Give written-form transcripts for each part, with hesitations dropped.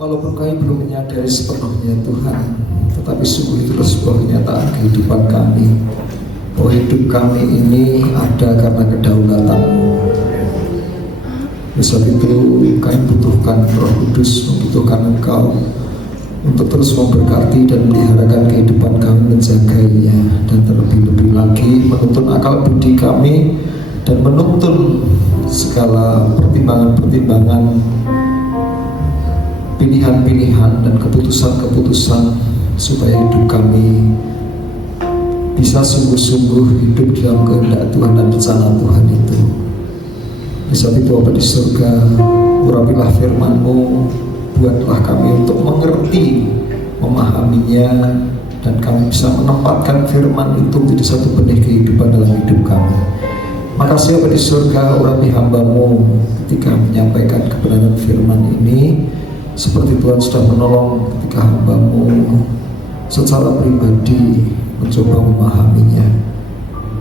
Walaupun kami belum menyadari sepenuhnya Tuhan, tetapi sungguh itulah sebuah kenyataan kehidupan kami, bahwa hidup kami ini ada karena kedaulatan-Mu. Sebab itu kami butuhkan Roh Kudus, membutuhkan Engkau untuk terus memberkati dan meliharakan kehidupan kami, menjaganya, dan terlebih-lebih lagi menuntun akal budi kami dan menuntun segala pertimbangan-pertimbangan, pilihan-pilihan dan keputusan-keputusan, supaya hidup kami bisa sungguh-sungguh hidup dalam kehendak Tuhan dan rencana Tuhan itu. Sebab itu Bapa di surga, urapilah firman-Mu, buatlah kami untuk mengerti, memahaminya, dan kami bisa menempatkan firman itu menjadi satu benih kehidupan dalam hidup kami. Makasih Bapa di surga, urapi hamba-Mu ketika menyampaikan kebenaran firman ini, seperti Tuhan sudah menolong ketika hamba-Mu secara pribadi mencoba memahaminya.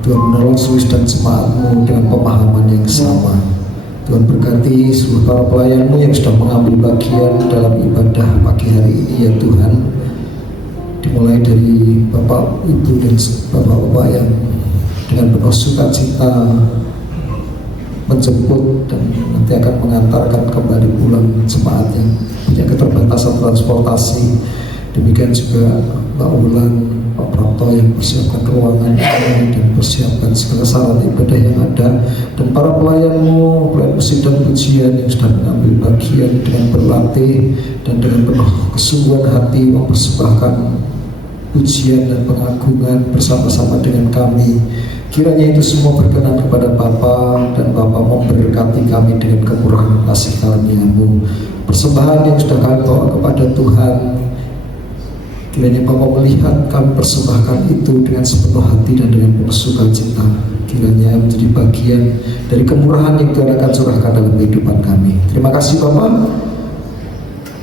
Tuhan menolong seluruh dan jemaat-Mu dengan pemahaman yang sama. Tuhan berkati seluruh para pelayan-Mu yang sudah mengambil bagian dalam ibadah pagi hari ini, ya Tuhan. Dimulai dari Bapak, Ibu, dan Bapak-Bapak yang dengan penuh sukacita menjemput dan nanti akan mengantarkan kembali pulang jemaat yang punya keterbatasan transportasi. Demikian juga Mbak Ulan, Pak Prapto yang persiapkan ruangan ini dan persiapkan segala sarana ibadah yang ada, dan para pelayan-Mu, pelayan musik dan pujian yang sudah mengambil bagian dengan berlatih dan dengan penuh kesungguhan hati mempersembahkan pujian dan pengagungan bersama-sama dengan kami. Kiranya itu semua berkenan kepada Bapa, dan Bapa memberkati kami dengan kemurahan kasih karunia-Mu. Persembahan yang sudah kami bawa kepada Tuhan, kiranya Bapa melihat kami persembahkan itu dengan sepenuh hati dan dengan penuh sukacita. Kiranya menjadi bagian dari kemurahan yang Tuhan akan curahkan dalam kehidupan kami. Terima kasih Bapa.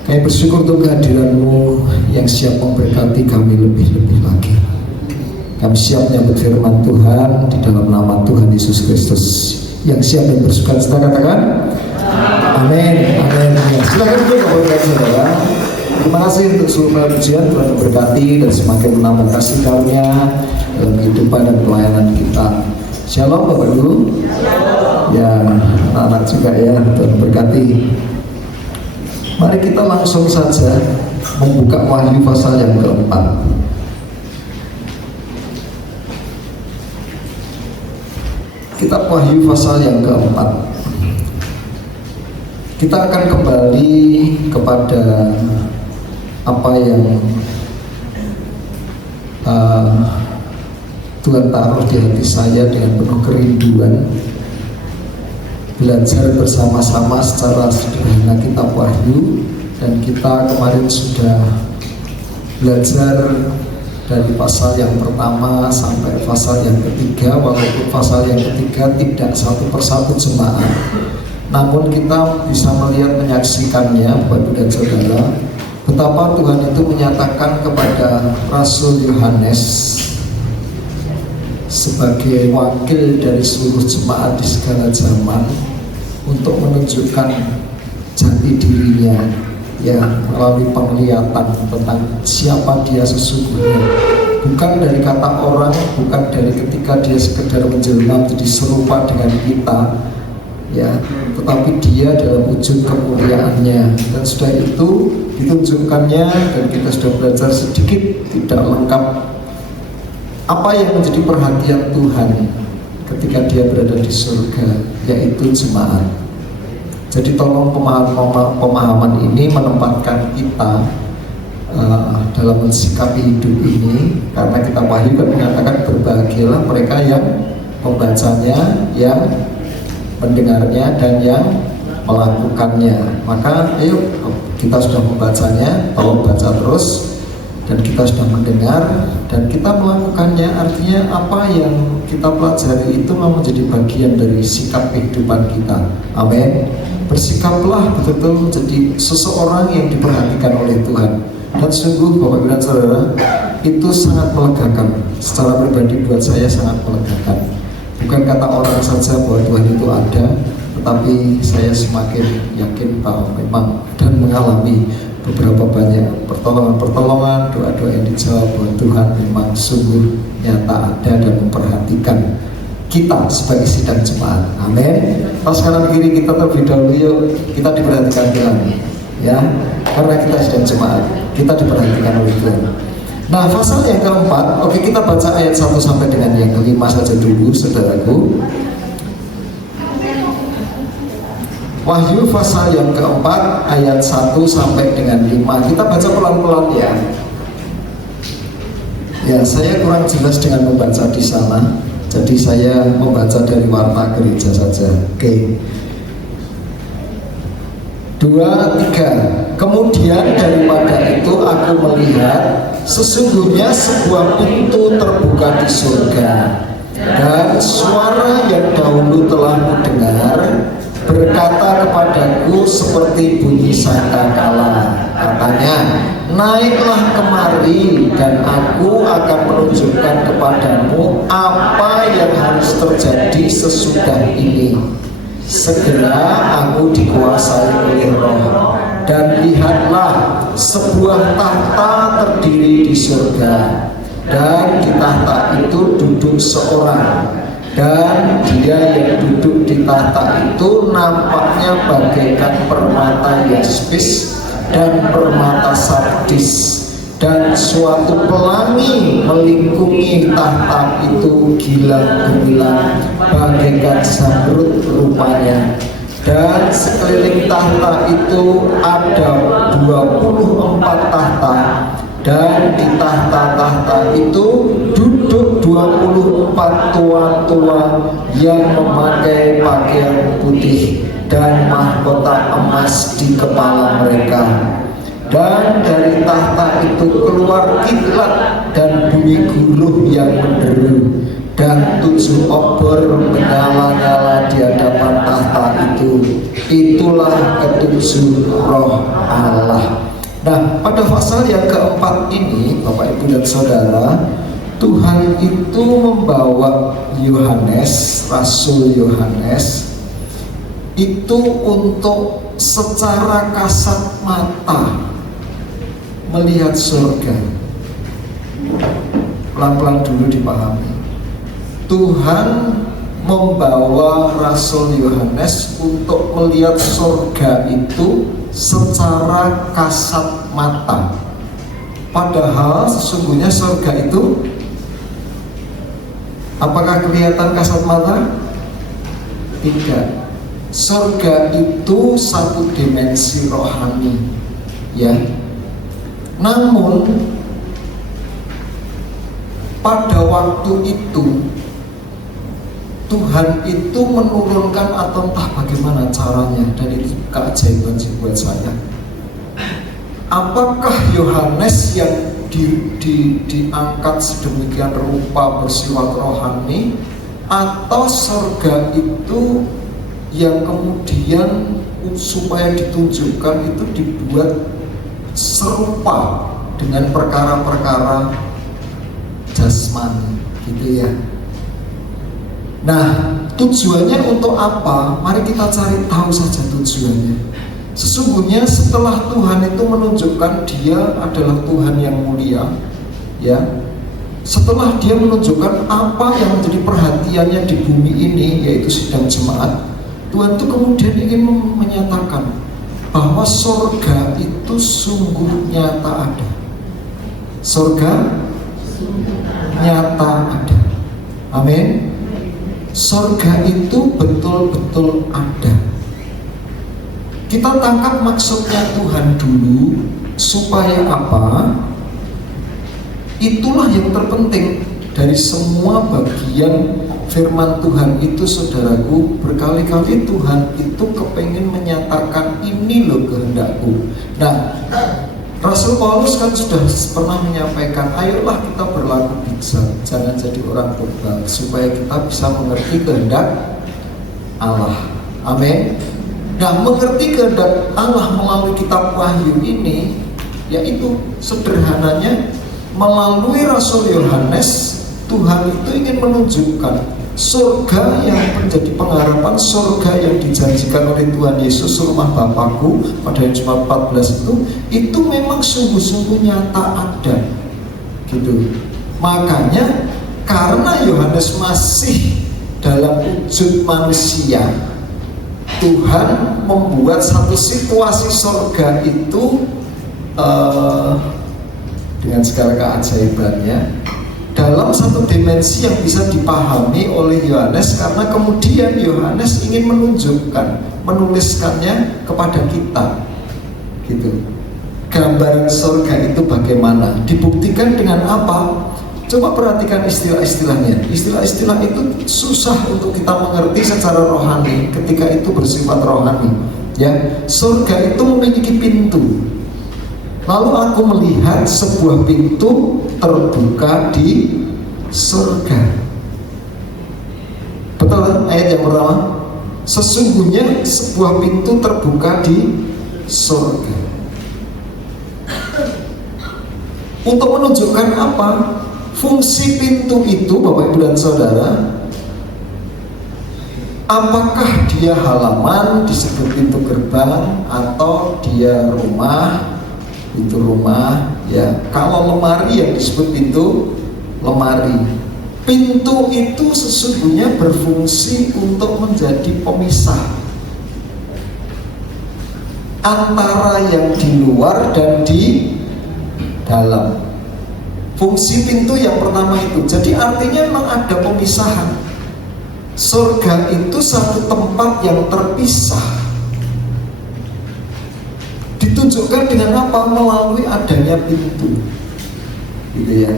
Kami bersyukur untuk kehadiran-Mu yang siap memberkati kami lebih-lebih lagi. Kami siap menyambut firman Tuhan di dalam nama Tuhan Yesus Kristus. Yang siap dan bersukacita katakan amin. Amin. Silakan duduk Bapak Saudara. Terima kasih untuk seluruh pujian. Tuhan memberkati dan semakin menambah kasih karunia dalam kehidupan dan pelayanan kita. Shalom Bapak Ibu. Ya, anak-anak juga ya. Tuhan memberkati. Mari kita langsung saja membuka Wahyu pasal yang keempat. Kitab Wahyu pasal yang keempat. Kita akan kembali kepada apa yang Tuhan taruh di hati saya dengan penuh kerinduan, belajar bersama-sama secara sederhana kitab Wahyu. Dan kita kemarin sudah belajar dari pasal yang pertama sampai pasal yang ketiga, walaupun pasal yang ketiga tidak satu persatu jemaat, namun kita bisa melihat, menyaksikannya Bapak dan Saudara, betapa Tuhan itu menyatakan kepada Rasul Yohanes sebagai wakil dari seluruh jemaat di segala zaman untuk menunjukkan jati dirinya, ya, melalui penglihatan tentang siapa dia sesungguhnya, bukan dari kata orang, bukan dari ketika dia sekedar menjelma menjadi serupa dengan kita, ya, tetapi dia dalam wujud kemuliaannya. Dan sudah itu ditunjukkannya, dan kita sudah belajar sedikit tidak lengkap apa yang menjadi perhatian Tuhan ketika dia berada di surga, yaitu jemaat. Jadi tolong pemahaman ini menempatkan kita dalam mensikapi hidup ini, karena kita Wahyu kan mengatakan berbahagialah mereka yang membacanya, yang mendengarnya, dan yang melakukannya. Maka ayo, kita sudah membacanya, tolong baca terus, dan kita sudah mendengar dan kita melakukannya. Artinya apa yang kita pelajari itu memang menjadi bagian dari sikap kehidupan kita. Amin. Bersikaplah betul-betul menjadi seseorang yang diperhatikan oleh Tuhan. Dan sungguh Bapak Ibu dan Saudara, itu sangat melegakan. Secara pribadi buat saya sangat melegakan. Bukan kata orang saja bahwa Tuhan itu ada, tetapi saya semakin yakin bahwa memang dan mengalami beberapa banyak pertolongan, doa-doa yang dijawab bahwa Tuhan memang sungguh nyata ada dan memperhatikan kita sebagai sidang jemaat. Amin. Pas kanan kiri kita terlebih dahulu, yuk kita diperhatikan Tuhan, ya, karena kita sidang jemaat, kita diperhatikan oleh Tuhan. Nah, pasal yang keempat, oke, kita baca ayat 1 sampai dengan yang kelima saja dulu, saudaraku. Wahyu pasal yang keempat ayat 1 sampai dengan 5. Kita baca pelan-pelan ya. Ya, saya kurang jelas dengan membaca di sana, jadi saya membaca dari warta gereja saja. Oke. 2, 3. Kemudian daripada itu aku melihat sesungguhnya sebuah pintu terbuka di surga, dan suara yang dahulu telah kudengar berkata kepadaku seperti bunyi sangkakala. Katanya, naiklah kemari dan aku akan menunjukkan kepadamu apa yang harus terjadi sesudah ini. Segera aku dikuasai oleh Roh, dan lihatlah sebuah tahta terdiri di surga, dan di tahta itu duduk seorang, dan dia yang duduk di tahta itu nampaknya bagaikan permata yaspis dan permata sardis, dan suatu pelangi melingkungi tahta itu gilang-gilang bagaikan zamrud rupanya. Dan sekeliling tahta itu ada 24 tahta, dan di tahta-tahta itu duduk 24 tua-tua yang memakai pakaian putih dan mahkota emas di kepala mereka. Dan dari tahta itu keluar kiblat dan bunyi guruh yang menderu, dan 7 obor menyala-nyala di hadapan tahta itu. Itulah ketujuh roh Allah. Nah, pada pasal yang keempat ini, Bapak Ibu dan Saudara, Tuhan itu membawa Yohanes, Rasul Yohanes, itu untuk secara kasat mata melihat surga. Pelan-pelan dulu dipahami. Tuhan membawa Rasul Yohanes untuk melihat surga itu secara kasat mata. Padahal sesungguhnya surga itu apakah kelihatan kasat mata? Tidak. Surga itu satu dimensi rohani, ya. Namun pada waktu itu Tuhan itu menurunkan, atau entah bagaimana caranya, dan itu keajaiban sih buat saya. Apakah Yohanes yang diangkat sedemikian rupa bersifat rohani, atau surga itu yang kemudian supaya ditunjukkan itu dibuat serupa dengan perkara-perkara jasmani, gitu ya. Nah, tujuannya untuk apa? Mari kita cari tahu saja tujuannya. Sesungguhnya setelah Tuhan itu menunjukkan Dia adalah Tuhan yang mulia, ya. Setelah Dia menunjukkan apa yang menjadi perhatiannya di bumi ini, yaitu sidang jemaat, Tuhan itu kemudian ingin menyatakan bahwa surga itu sungguh nyata ada. Surga nyata ada. Amin. Surga itu betul-betul ada. Kita tangkap maksudnya Tuhan dulu, supaya apa? Itulah yang terpenting dari semua bagian firman Tuhan itu, saudaraku. Berkali-kali Tuhan itu kepengen menyatakan ini loh kehendakku. Nah, Rasul Paulus kan sudah pernah menyampaikan, ayolah kita berlaku bijak, jangan jadi orang bebal, supaya kita bisa mengerti kehendak Allah. Amin. Nah, mengerti kehendak Allah melalui kitab Wahyu ini, yaitu sederhananya melalui Rasul Yohanes, Tuhan itu ingin menunjukkan surga yang menjadi pengharapan, surga yang dijanjikan oleh Tuhan Yesus, rumah Bapakku pada Jumat 14 itu memang sungguh-sungguh nyata ada gitu. Makanya karena Yohanes masih dalam wujud manusia, Tuhan membuat satu situasi surga itu dengan segala keajaibannya dalam satu dimensi yang bisa dipahami oleh Yohanes, karena kemudian Yohanes ingin menunjukkan, menuliskannya kepada kita gitu. Gambaran surga itu bagaimana? Dibuktikan dengan apa? Coba perhatikan istilah-istilahnya. Istilah-istilah itu susah untuk kita mengerti secara rohani ketika itu bersifat rohani. Ya, surga itu memiliki pintu. Lalu aku melihat sebuah pintu terbuka di surga. Betul kan? Ayat yang pertama. Sesungguhnya sebuah pintu terbuka di surga. Untuk menunjukkan apa? Fungsi pintu itu, Bapak Ibu dan Saudara, apakah dia halaman disebut pintu gerbang, atau dia rumah, pintu rumah, ya. Kalau lemari yang disebut pintu lemari. Pintu itu sesungguhnya berfungsi untuk menjadi pemisah antara yang di luar dan di dalam. Fungsi pintu yang pertama itu. Jadi artinya memang ada pemisahan. Surga itu satu tempat yang terpisah. Ditunjukkan dengan apa? Melalui adanya pintu, gitu ya.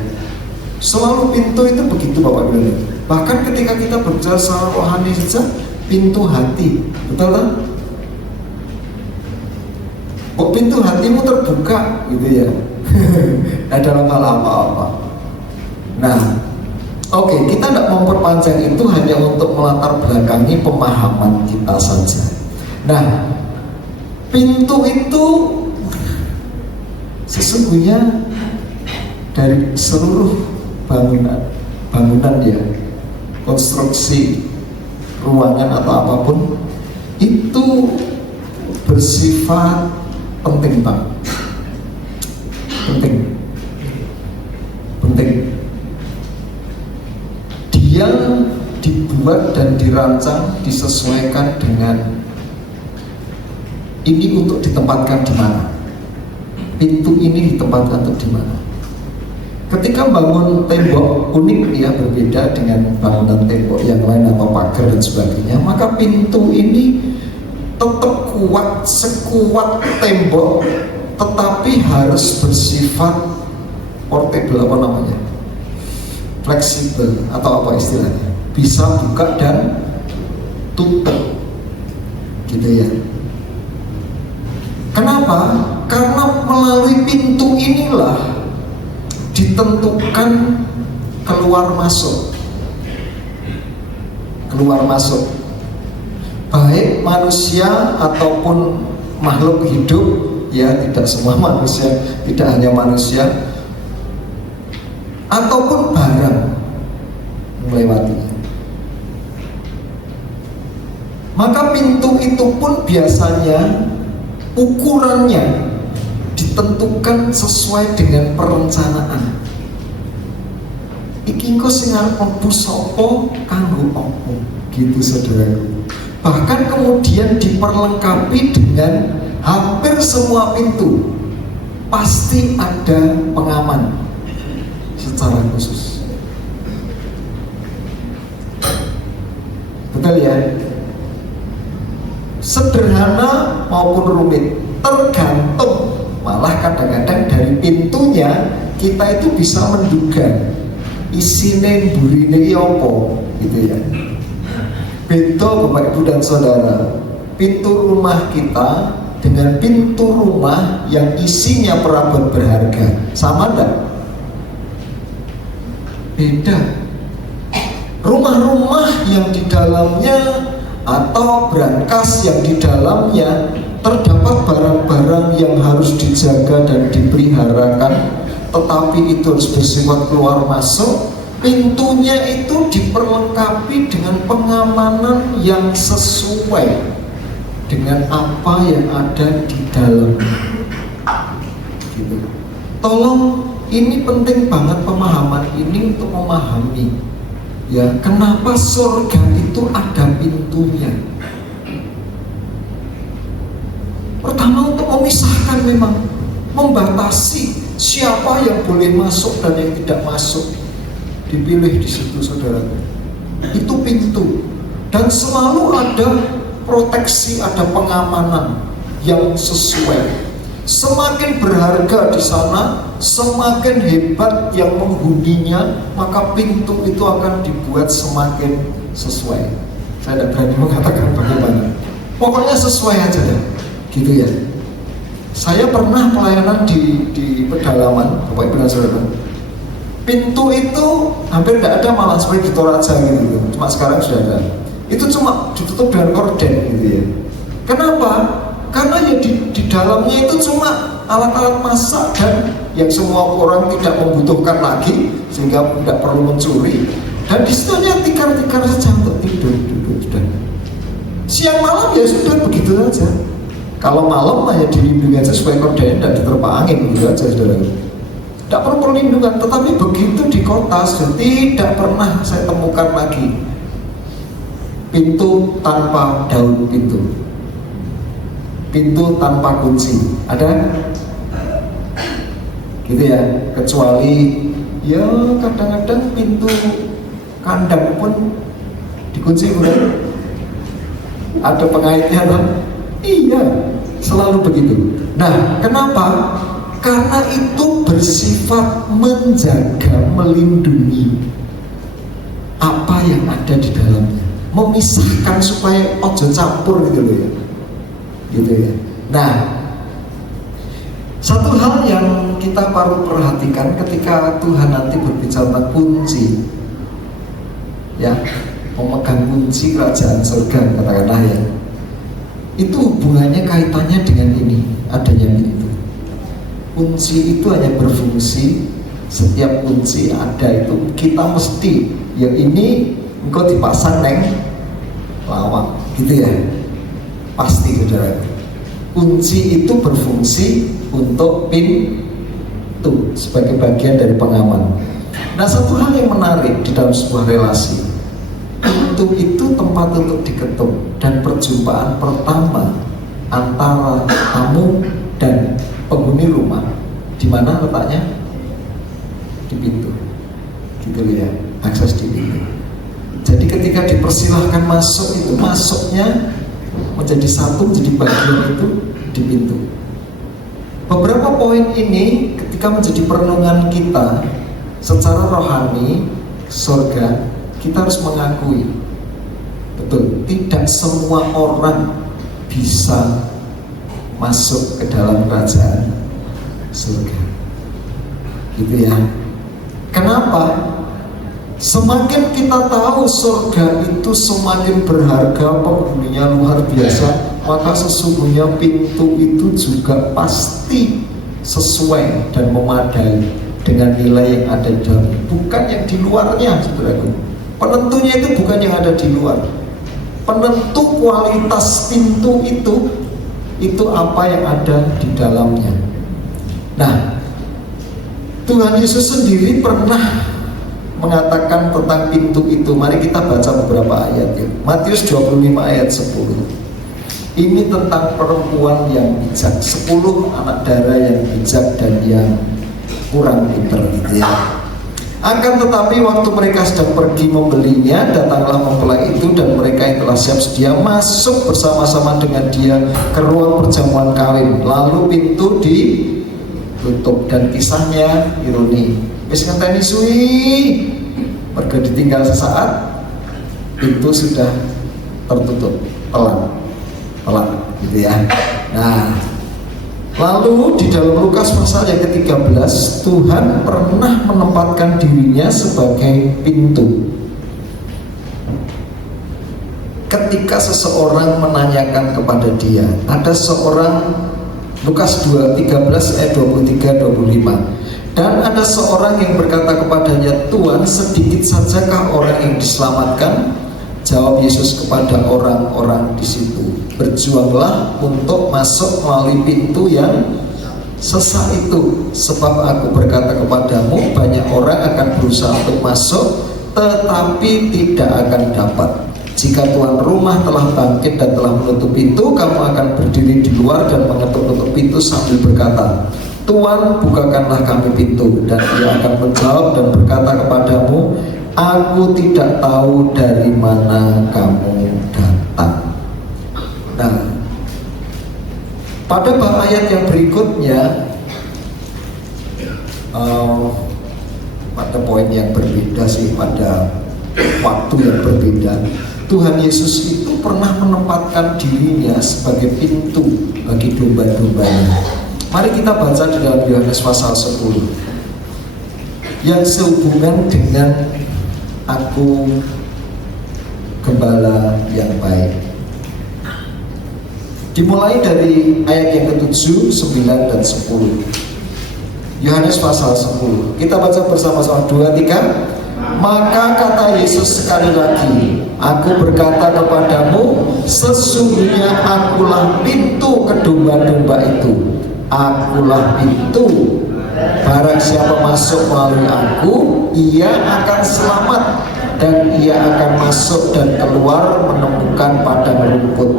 Selalu pintu itu begitu, Bapak Ibu. Bahkan ketika kita berbicara secara rohani saja, pintu hati, betul kan? Kok pintu hatimu terbuka, gitu ya? Nah, dalam hal apa-apa. Nah, oke, kita tidak memperpanjang itu hanya untuk melatar belakangi pemahaman kita saja. Nah, pintu itu sesungguhnya dari seluruh bangunan ya, konstruksi ruangan atau apapun itu bersifat penting, Pak. Penting. Dia dibuat dan dirancang, disesuaikan dengan ini untuk ditempatkan di mana. Pintu ini ditempatkan untuk di mana. Ketika bangun tembok unik ya, berbeda dengan bangunan tembok yang lain atau pagar dan sebagainya, maka pintu ini tetap kuat sekuat tembok, tetapi harus bersifat portable, apa namanya, fleksibel atau apa istilahnya, bisa buka dan tutup, gitu ya. Kenapa? Karena melalui pintu inilah ditentukan keluar masuk, baik manusia ataupun makhluk hidup. Ya, tidak semua manusia, tidak hanya manusia, ataupun barang melewatinya. Maka pintu itu pun biasanya ukurannya ditentukan sesuai dengan perencanaan. Iki engko sing arep mlebu sapa kanggo apa, gitu saudaraku. Bahkan kemudian diperlengkapi dengan hampir semua pintu pasti ada pengaman secara khusus. Betul ya? Sederhana maupun rumit, tergantung. Malah kadang-kadang dari pintunya kita itu bisa menduga isine burine apa, gitu ya. Beda Bapak Ibu dan Saudara, pintu rumah kita dengan pintu rumah yang isinya perabot berharga, sama enggak? Beda. Rumah-rumah yang di dalamnya atau brankas yang di dalamnya terdapat barang-barang yang harus dijaga dan dipeliharakan, tetapi itu harus bersifat keluar masuk, Pintunya itu diperlengkapi dengan pengamanan yang sesuai dengan apa yang ada di dalam. Gitu. Tolong, ini penting banget pemahaman ini untuk memahami ya kenapa surga itu ada pintunya. Pertama, untuk memisahkan, memang membatasi siapa yang boleh masuk dan yang tidak masuk. Dipilih di situ, saudara. Itu pintu, dan selalu ada proteksi, ada pengamanan yang sesuai. Semakin berharga di sana, semakin hebat yang menghuninya, maka pintu itu akan dibuat semakin sesuai. Saya tidak berani mengatakan bagaimana. Pokoknya sesuai aja deh, gitu ya. Saya pernah pelayanan di pedalaman, Bapak Ibu dan Saudara. Pintu itu hampir tidak ada, malah seperti di Toraja gitu. Cuma sekarang sudah ada. Itu cuma ditutup dengan korden gitu ya. Kenapa? Karena ya di dalamnya itu cuma alat-alat masak dan yang semua orang tidak membutuhkan lagi, sehingga tidak perlu mencuri. Dan di situ hanya tikar-tikar saja untuk tidur. Siang malam ya sudah begitu saja. Kalau malam ya dilindungi aja supaya kordennya tidak diterpa angin, gitu aja, saudara. Tidak perlu perlindungan. Tetapi begitu di kota sudah tidak pernah saya temukan lagi pintu tanpa daun pintu, pintu tanpa kunci. Ada? Gitu ya. Kecuali ya kadang-kadang pintu kandang pun dikunci, bukan? Ada pengaitnya kan? Iya, selalu begitu. Nah, kenapa? Karena itu bersifat menjaga, melindungi apa yang ada di dalamnya, memisahkan supaya ojo campur gitu loh ya, gitu ya. Nah, satu hal yang kita perlu perhatikan ketika Tuhan nanti berbicara tentang kunci, ya, memegang kunci kerajaan surga, katakanlah ya, itu hubungannya kaitannya dengan ini, adanya pintu. Kunci itu hanya berfungsi, setiap kunci ada itu kita mesti, ya ini engkau dipasang neng lawang, gitu ya, pasti saudara. Kunci itu berfungsi untuk pintu sebagai bagian dari pengaman. Nah, satu hal yang menarik di dalam sebuah relasi, pintu itu tempat untuk diketuk, dan perjumpaan pertama antara tamu dan penghuni rumah di mana letaknya? Di pintu, gitu ya, akses di pintu. Jadi ketika dipersilahkan masuk itu, masuknya menjadi satu, menjadi bagian itu di pintu. Beberapa poin ini ketika menjadi perenungan kita secara rohani surga, kita harus mengakui, betul, tidak semua orang bisa masuk ke dalam kerajaan surga, gitu ya. Kenapa? Semakin kita tahu surga itu semakin berharga, penghuninya luar biasa, maka sesungguhnya pintu itu juga pasti sesuai dan memadai dengan nilai yang ada di dalam, bukan yang di luarnya, saudaraku. Penentunya itu bukan yang ada di luar. Penentu kualitas pintu itu apa yang ada di dalamnya. Nah, Tuhan Yesus sendiri pernah mengatakan tentang pintu itu. Mari kita baca beberapa ayat ya. Matius 25 ayat 10. Ini tentang perempuan yang bijak, 10 anak darah yang bijak dan yang kurang pintar gitu ya. Akan tetapi waktu mereka sedang pergi membelinya, datanglah mempelai itu, dan mereka yang telah siap sedia masuk bersama-sama dengan dia ke ruang perjamuan kawin. Lalu pintu ditutup, dan kisahnya ironi. Wis ngenteni suwi, mergo ditinggal sesaat, pintu sudah tertutup, telat, gitu ya. Nah, lalu di dalam Lukas pasal yang ke-13, Tuhan pernah menempatkan dirinya sebagai pintu. Ketika seseorang menanyakan kepada dia, ada seorang, Lukas 13 ayat 23-25, Dan ada seorang yang berkata kepadanya, Tuhan, sedikit sajakah orang yang diselamatkan? Jawab Yesus kepada orang-orang di situ, berjuanglah untuk masuk melalui pintu yang sesak itu, sebab aku berkata kepadamu, banyak orang akan berusaha untuk masuk, tetapi tidak akan dapat. Jika tuan rumah telah bangkit dan telah menutup pintu, kamu akan berdiri di luar dan mengetuk-ketuk pintu sambil berkata, Tuan, bukakanlah kami pintu. Dan ia akan menjawab dan berkata kepadamu, aku tidak tahu dari mana kamu datang. Nah, pada ayat yang berikutnya, pada poin yang berbeda sih, pada waktu yang berbeda, Tuhan Yesus itu pernah menempatkan dirinya sebagai pintu bagi domba-dombanya. Mari kita baca di dalam Yohanes pasal 10 yang sehubungan dengan aku gembala yang baik. Dimulai dari ayat yang ke-7, 9, dan 10. Yohanes pasal 10. Kita baca bersama-sama, 2, 3. Maka kata Yesus sekali lagi, aku berkata kepadamu, sesungguhnya akulah pintu ke domba-domba itu. Akulah pintu. Barang siapa masuk melalui aku, ia akan selamat, dan ia akan masuk dan keluar menemukan padang rumput.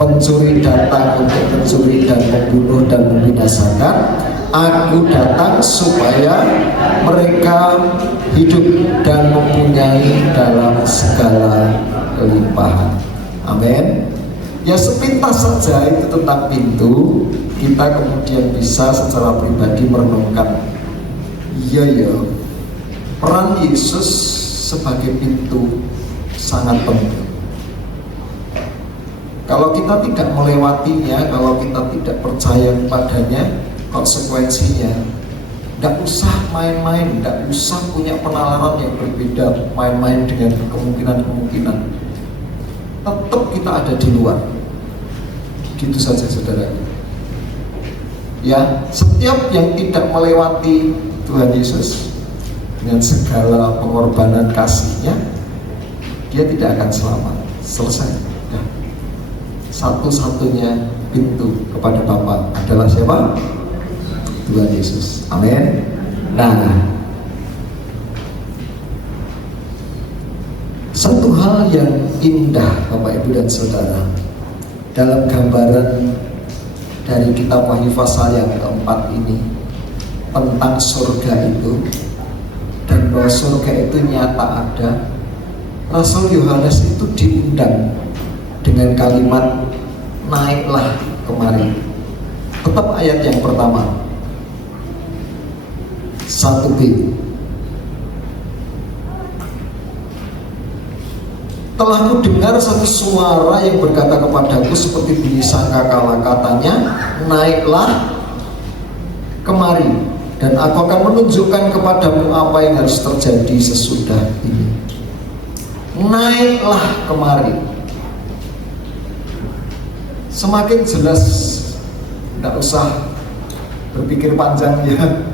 Pencuri datang untuk mencuri dan membunuh dan membinasakan. Aku datang supaya mereka hidup dan mempunyai dalam segala kelimpahan. Amin. Ya, sepintas saja itu tentang pintu. Kita kemudian bisa secara pribadi merenungkan, iya ya, peran Yesus sebagai pintu sangat penting. Kalau kita tidak melewatinya, kalau kita tidak percaya padanya, konsekuensinya tidak usah main-main, tidak usah punya penalaran yang berbeda, main-main dengan kemungkinan-kemungkinan, tetap kita ada di luar. Gitu saja saudara. Ya, setiap yang tidak melewati Tuhan Yesus dengan segala pengorbanan kasih-Nya, dia tidak akan selamat. Selesai. Ya. Satu-satunya pintu kepada Bapa adalah siapa? Tuhan Yesus. Amin. Nah, satu hal yang indah Bapak Ibu dan Saudara dalam gambaran dari kitab Wahyu pasal yang keempat ini tentang surga itu, dan bahwa surga itu nyata ada, Rasul Yohanes itu diundang dengan kalimat naiklah kemari. Tetap ayat yang pertama 1b. Telah kudengar satu suara yang berkata kepadaku seperti bunyi sangkakala, katanya, naiklah kemari dan aku akan menunjukkan kepadamu apa yang harus terjadi sesudah ini. Naiklah kemari. Semakin jelas, tidak usah berpikir panjang ya.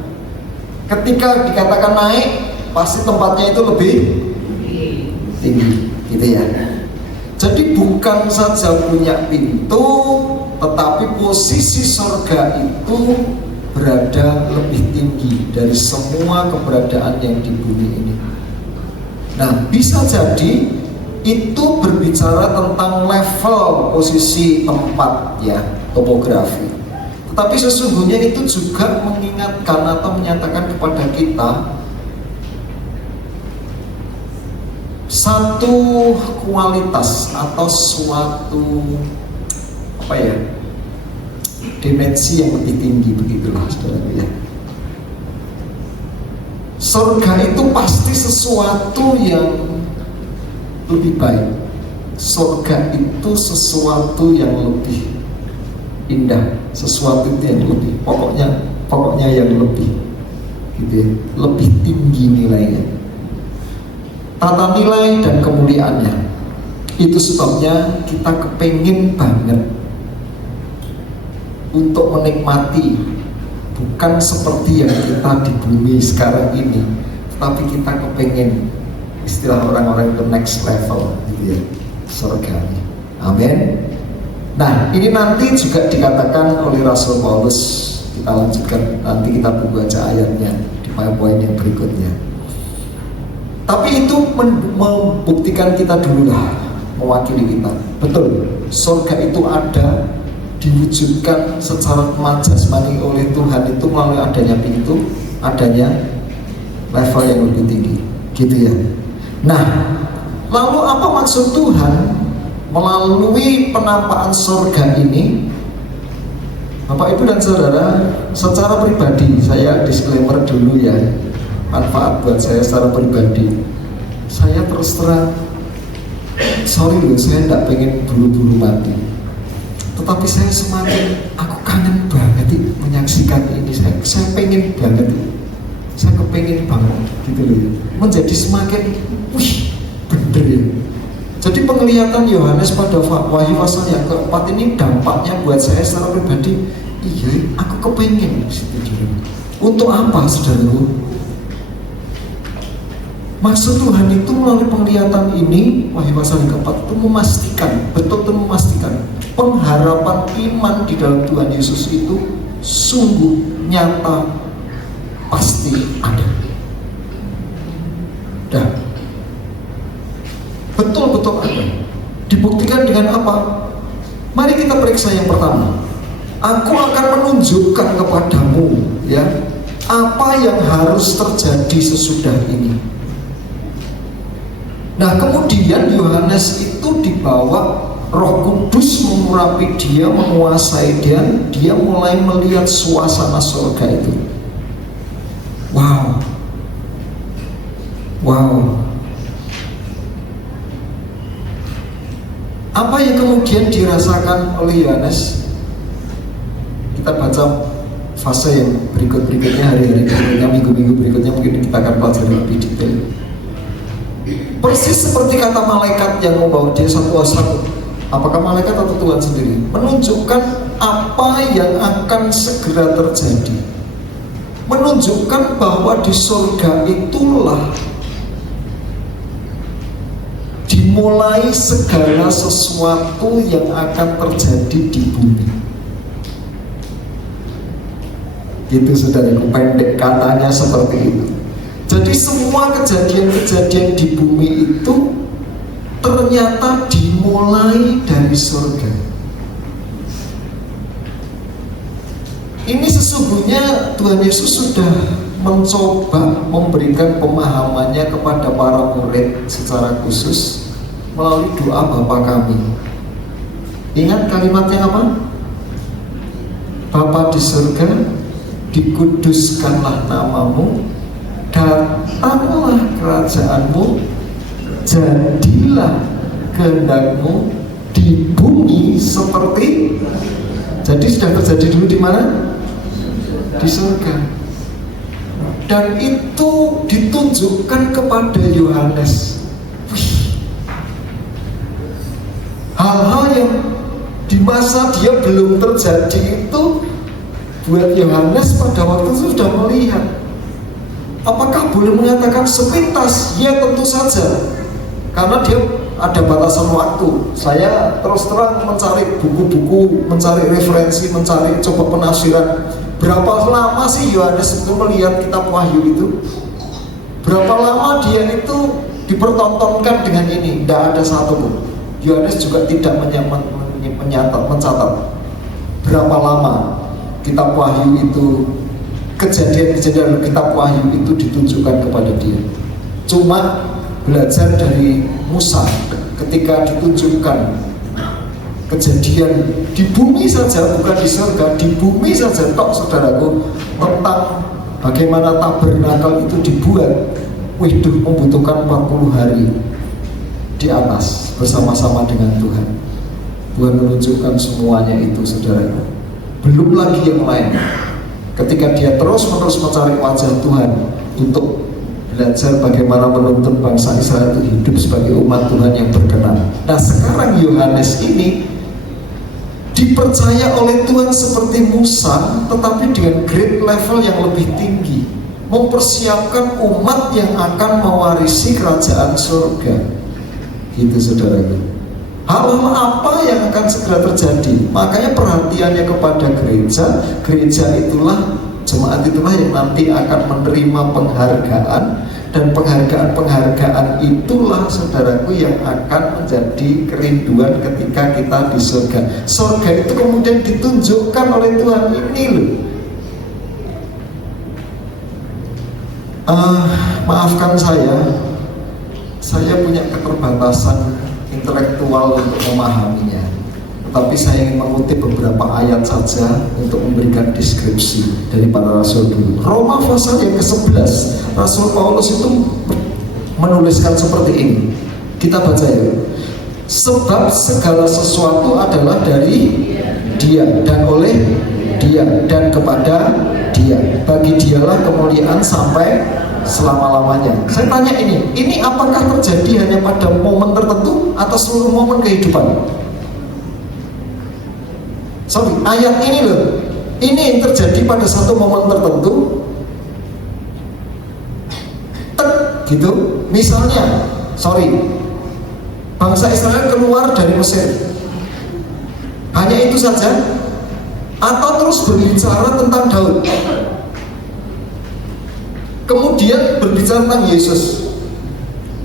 Ketika dikatakan naik, pasti tempatnya itu lebih tinggi, gitu ya. Jadi bukan saja punya pintu, tetapi posisi surga itu berada lebih tinggi dari semua keberadaan yang di bumi ini. Nah, bisa jadi itu berbicara tentang level posisi tempat ya, topografi. Tetapi sesungguhnya itu juga mengingatkan atau menyatakan kepada kita satu kualitas atau suatu dimensi yang lebih tinggi, begitulah saudara ya. Surga itu pasti sesuatu yang lebih baik. Surga itu sesuatu yang lebih indah, sesuatu yang lebih pokoknya yang lebih gitu ya, lebih tinggi nilainya, tata nilai dan kemuliaannya. Itu sebabnya kita kepengin banget untuk menikmati bukan seperti yang kita di bumi sekarang ini, tapi kita kepengen istilah orang-orang itu next level gitu ya, surganya. Amin. Nah, ini nanti juga dikatakan oleh Rasul Paulus. Kita lanjutkan, nanti kita tunggu aja ayatnya di poin yang berikutnya. Tapi itu membuktikan kita dulu lah, mewakili kita. Betul, surga itu ada, diwujudkan secara jasmani oleh Tuhan itu melalui adanya pintu, adanya level yang lebih tinggi, gitu ya. Nah, lalu apa maksud Tuhan melalui penampakan surga ini? Bapak Ibu dan Saudara, secara pribadi saya disclaimer dulu ya, manfaat buat saya secara pribadi. Saya terus terang, sorry loh, saya tidak pengen buru-buru mati. Tetapi saya semakin, aku kangen banget menyaksikan ini. Saya pengen banget, saya kepengen banget gitu loh. Menjadi semakin, wih, bener ya. Jadi penglihatan Yohanes pada Wahyu pasal yang keempat ini dampaknya buat saya secara pribadi, iya, aku kepengen situ dulu. Untuk apa, saudaraku? Maksud Tuhan itu melalui penglihatan ini, Wahyu pasal yang keempat itu memastikan, betul-betul memastikan pengharapan iman di dalam Tuhan Yesus itu sungguh nyata, pasti ada. Dan betul-betul ada. Dibuktikan dengan apa? Mari kita periksa yang pertama. Aku akan menunjukkan kepadamu ya, apa yang harus terjadi sesudah ini. Nah, kemudian Yohanes itu dibawa Roh Kudus mengurapi dia, menguasai dia mulai melihat suasana surga itu. Wow. Apa yang kemudian dirasakan oleh Yohanes? Kita baca fase yang berikutnya, hari-hari berikutnya, minggu-minggu berikutnya, mungkin kita akan pelajari lebih detail. Persis seperti kata malaikat yang membawa dia satu. Apakah malaikat atau Tuhan sendiri? Menunjukkan apa yang akan segera terjadi. Menunjukkan bahwa di surga itulah dimulai segala sesuatu yang akan terjadi di bumi. Itu saudaraku, pendek katanya seperti itu. Jadi semua kejadian-kejadian di bumi itu ternyata dimulai dari surga. Ini sesungguhnya Tuhan Yesus sudah mencoba memberikan pemahamannya kepada para murid secara khusus melalui doa Bapa kami. Ingat kalimatnya apa? Bapa di surga, dikuduskanlah namamu, datanglah kerajaanmu, jadilah kehendakmu di bumi seperti. Jadi sudah terjadi dulu di mana? Di surga. Dan itu ditunjukkan kepada Yohanes. Hal-hal yang di masa dia belum terjadi itu buat Yohanes pada waktu itu sudah melihat. Apakah boleh mengatakan sepintas? Ya, tentu saja. Karena dia ada batasan waktu. Saya terus terang mencari buku-buku, mencari referensi, mencari coba penafsiran. Berapa lama sih Yohanes itu melihat kitab Wahyu itu? Berapa lama dia itu dipertontonkan dengan ini? Tidak ada satu pun. Yohanes juga tidak mencatat berapa lama kitab Wahyu itu, kejadian-kejadian kitab Wahyu itu ditunjukkan kepada dia. Cuma belajar dari Musa ketika ditunjukkan kejadian di bumi saja, bukan di surga, di bumi saja tok saudaraku, tentang bagaimana tabernakel itu dibuat. Waduh, membutuhkan 40 hari di atas bersama-sama dengan Tuhan. Tuhan menunjukkan semuanya itu saudaraku. Belum lagi yang lain. Ketika dia terus-menerus mencari wajah Tuhan untuk belajar bagaimana menuntun bangsa Israel itu hidup sebagai umat Tuhan yang berkenan. Nah, sekarang Yohanes ini dipercaya oleh Tuhan seperti Musa, tetapi dengan grade level yang lebih tinggi, mempersiapkan umat yang akan mewarisi kerajaan surga. Gitu saudaraku. Hal-hal apa yang akan segera terjadi? Makanya perhatiannya kepada gereja. Gereja itulah, jemaat itulah yang nanti akan menerima penghargaan. Dan penghargaan-penghargaan itulah saudaraku yang akan menjadi kerinduan ketika kita di surga. Surga itu kemudian ditunjukkan oleh Tuhan. Ini loh, maafkan saya punya keterbatasan intelektual untuk memahaminya, tetapi saya ingin mengutip beberapa ayat saja untuk memberikan deskripsi dari para rasul dulu. Roma pasal yang ke-11, Rasul Paulus itu menuliskan seperti ini. Kita baca ya. Sebab segala sesuatu adalah dari Dia dan oleh Dia dan kepada Dia. Bagi Dialah kemuliaan sampai selama-lamanya. Saya tanya ini apakah terjadi hanya pada momen tertentu atau seluruh momen kehidupan? Sorry, ayat ini loh, ini yang terjadi pada satu momen tertentu, gitu. Misalnya, bangsa Israel keluar dari Mesir, hanya itu saja, atau terus berbicara tentang Daud, kemudian berbicara tentang Yesus,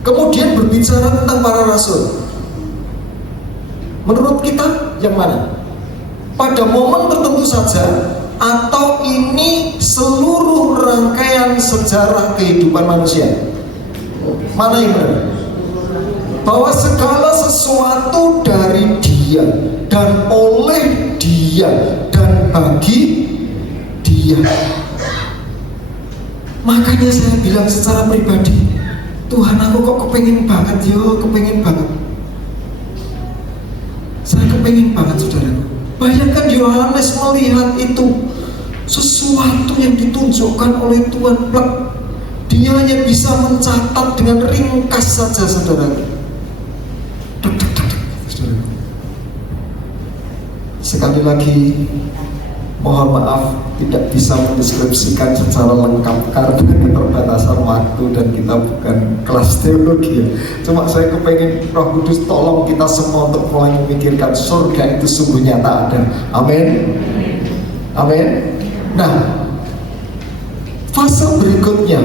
kemudian berbicara tentang para rasul. Menurut kita yang mana? Pada momen tertentu saja, atau ini seluruh rangkaian sejarah kehidupan manusia? Mana yang benar? Bahwa segala sesuatu dari Dia dan oleh Dia dan bagi Dia. Makanya saya bilang secara pribadi, Tuhan aku kok kepengen banget saya kepengen banget saudaraku. Bayangkan Yohanes melihat itu, sesuatu yang ditunjukkan oleh Tuhan. Dia hanya bisa mencatat dengan ringkas saja saudaraku. Sekali lagi mohon maaf tidak bisa mendeskripsikan secara lengkap karena keterbatasan waktu dan kita bukan kelas teologi. Cuma saya kepengen Roh Kudus tolong kita semua untuk mulai memikirkan surga itu sungguh nyata ada. Amin. Amin. Nah, fase berikutnya,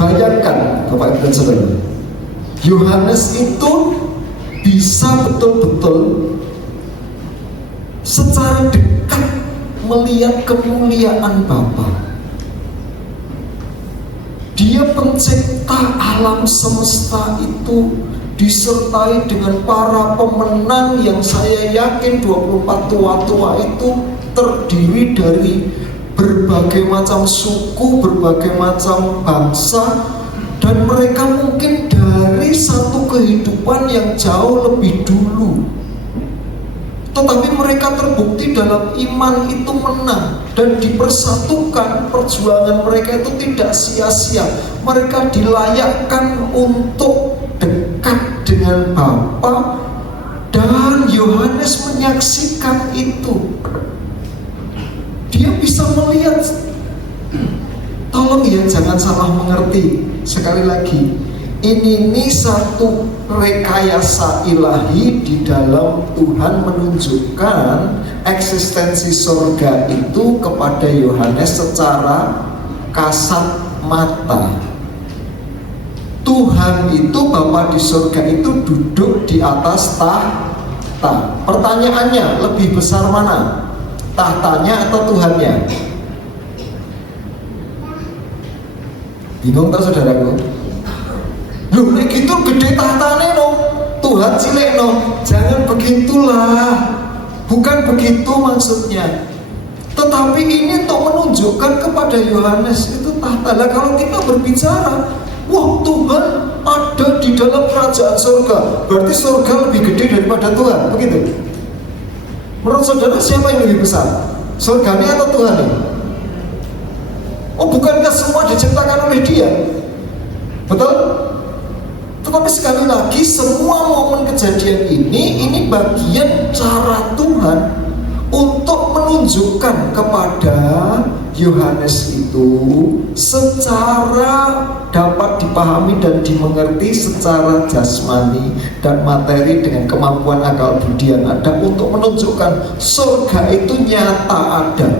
bayangkan Bapak Ibu dan Saudara, Yohanes itu bisa betul-betul secara dekat melihat kemuliaan Bapa. Dia pencipta alam semesta itu disertai dengan para pemenang yang saya yakin 24 tua-tua itu terdiri dari berbagai macam suku, berbagai macam bangsa, dan mereka mungkin dari satu kehidupan yang jauh lebih dulu. Tetapi mereka terbukti dalam iman itu menang dan dipersatukan. Perjuangan mereka itu tidak sia-sia. Mereka dilayakkan untuk dekat dengan Bapa, dan Yohanes menyaksikan itu. Dia bisa melihat. Tolong ya, jangan salah mengerti. Sekali lagi, ini satu rekayasa ilahi di dalam Tuhan menunjukkan eksistensi surga itu kepada Yohanes secara kasat mata. Tuhan itu, Bapa di surga itu duduk di atas tahta. Pertanyaannya, lebih besar mana? Tahtanya atau Tuhannya? Bingung tak saudaraku? Loh, gitu gede tahtane no, Tuhan cilik no. Jangan begitulah, bukan begitu maksudnya. Tetapi ini untuk menunjukkan kepada Yohanes itu tahta. Lah kalau kita berbicara, wah Tuhan ada di dalam kerajaan surga, berarti surga lebih gede daripada Tuhan, begitu? Menurut saudara siapa yang lebih besar? Surganya atau Tuhan? Oh, bukankah semua diciptakan oleh Dia? Betul? Tetapi sekali lagi, semua momen kejadian ini bagian cara Tuhan untuk menunjukkan kepada Yohanes itu secara dapat dipahami dan dimengerti secara jasmani dan materi dengan kemampuan akal budi yang ada, untuk menunjukkan surga itu nyata ada.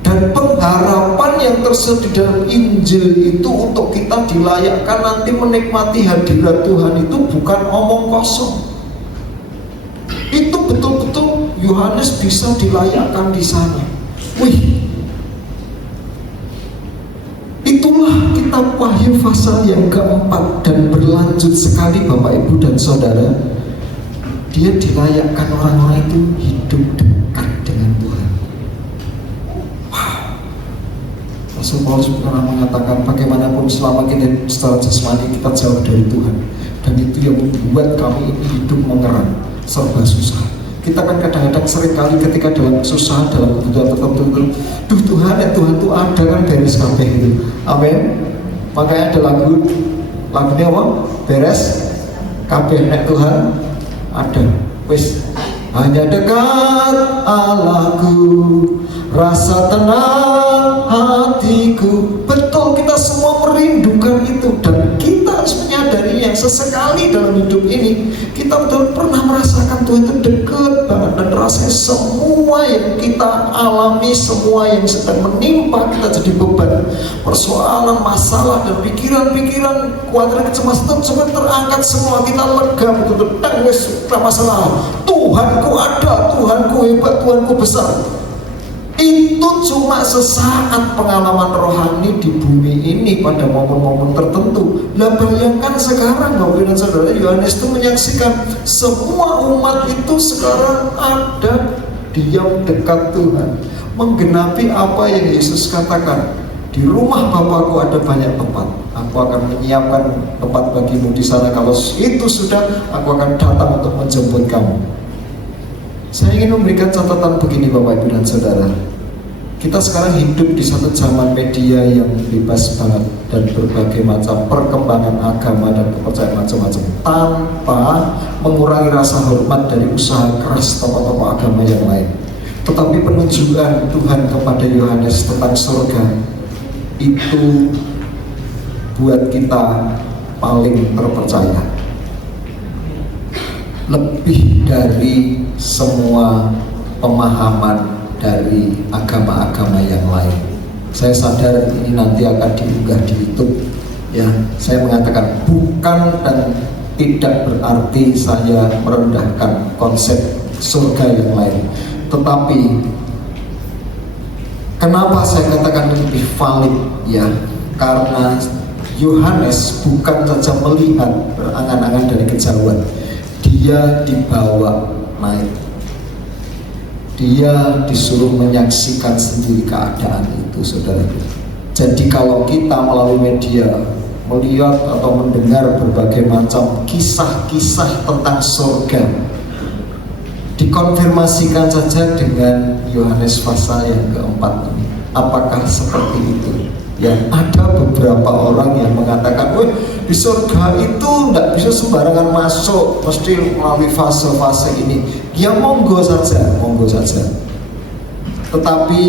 Dan pengharapan yang tersedia di dalam Injil itu untuk kita dilayakkan nanti menikmati hadirat Tuhan itu bukan omong kosong. Itu betul-betul Yohanes bisa dilayakkan di sana. Wih, itulah kitab Wahyu pasal yang keempat, dan berlanjut sekali Bapak Ibu dan Saudara. Dia dilayakkan orang-orang itu hidup dekat dengan Tuhan. Wow. Rasul Paulus pernah mengatakan bagaimanapun selama kita secara jasmani kita jauh dari Tuhan, dan itu yang membuat kami ini hidup mengerang, serba susah. Kita kan kadang-kadang seringkali ketika dalam kesusahan, dalam kebutuhan tertentu itu, duh Tuhan ya Tuhan tuh ada kan beres kabeh itu. Amin. Makanya ada lagunya apa? Beres kabeh nek Tuhan ada. Wis hanya dekat Allahku, rasa tenang hatiku. Betul, kita semua merindukan itu, dan kita harus menyadarinya. Sesekali dalam hidup ini kita betul pernah merasakan Tuhan itu dekat banget, dan rasanya semua yang kita alami, semua yang sedang menimpa kita jadi beban, persoalan, masalah, dan pikiran-pikiran, kuadran, kecemasan itu semua terangkat semua. Kita lega betul-betul, dan wes masalah. Tuhanku ada, Tuhanku hebat, Tuhanku besar. Itu cuma sesaat pengalaman rohani di bumi ini pada momen-momen tertentu. Lah bayangkan sekarang Bapak dan Saudara, Yohanes itu menyaksikan semua umat itu sekarang ada diam dekat Tuhan, menggenapi apa yang Yesus katakan. Di rumah Bapakku ada banyak tempat, aku akan menyiapkan tempat bagimu di sana. Kalau itu sudah, aku akan datang untuk menjemput kamu. Saya ingin memberikan catatan begini Bapak Ibu dan Saudara. Kita sekarang hidup di satu zaman media yang bebas banget, dan berbagai macam perkembangan agama dan kepercayaan macam-macam, tanpa mengurangi rasa hormat dari usaha keras tokoh-tokoh agama yang lain. Tetapi penunjukan Tuhan kepada Yohanes tentang surga itu buat kita paling terpercaya, lebih dari semua pemahaman dari agama-agama yang lain. Saya sadar ini nanti akan diunggah di YouTube, ya. Saya mengatakan bukan dan tidak berarti saya merendahkan konsep surga yang lain, tetapi kenapa saya katakan lebih valid, ya, karena Yohanes bukan saja melihat berangan-angan dari kejauhan, dia dibawa naik. Dia disuruh menyaksikan sendiri keadaan itu, saudara. Jadi kalau kita melalui media melihat atau mendengar berbagai macam kisah-kisah tentang surga, dikonfirmasikan saja dengan Yohanes pasal yang keempat ini. Apakah seperti itu? Yang ada beberapa orang yang mengatakan, wah di surga itu tidak bisa sembarangan masuk, mesti melalui fase-fase ini. Ya monggo saja, monggo saja. Tetapi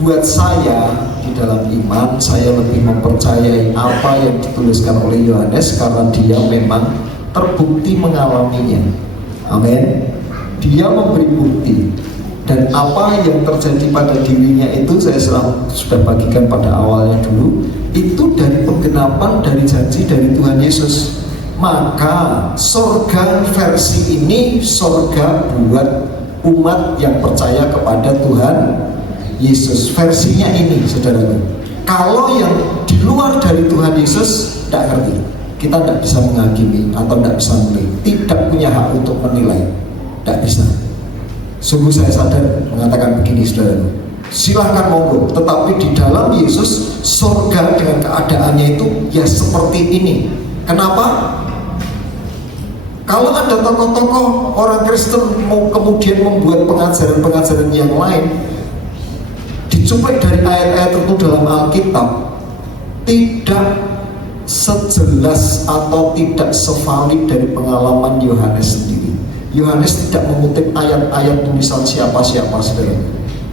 buat saya di dalam iman, saya lebih mempercayai apa yang dituliskan oleh Yohanes karena dia memang terbukti mengalaminya. Amin. Dia memberi bukti. Dan apa yang terjadi pada dirinya itu saya sudah bagikan pada awalnya dulu, itu dari penggenapan dari janji dari Tuhan Yesus. Maka surga versi ini surga buat umat yang percaya kepada Tuhan Yesus. Versinya ini, saudaraku. Kalau yang di luar dari Tuhan Yesus tidak ngerti, kita tidak bisa menghakimi atau tidak bisa menilai, tidak punya hak untuk menilai, tidak bisa. Sungguh saya sadar mengatakan begini, saudara. Silahkan monggo, tetapi di dalam Yesus surga dengan keadaannya itu ya seperti ini. Kenapa? Kalau ada tokoh-tokoh orang Kristen mau kemudian membuat pengajaran-pengajaran yang lain, dicuplik dari ayat-ayat tertentu dalam Alkitab, tidak sejelas atau tidak sevalid dari pengalaman Yohanes sendiri. Yohanes tidak mengutip ayat-ayat tulisan siapa-siapa, saudara.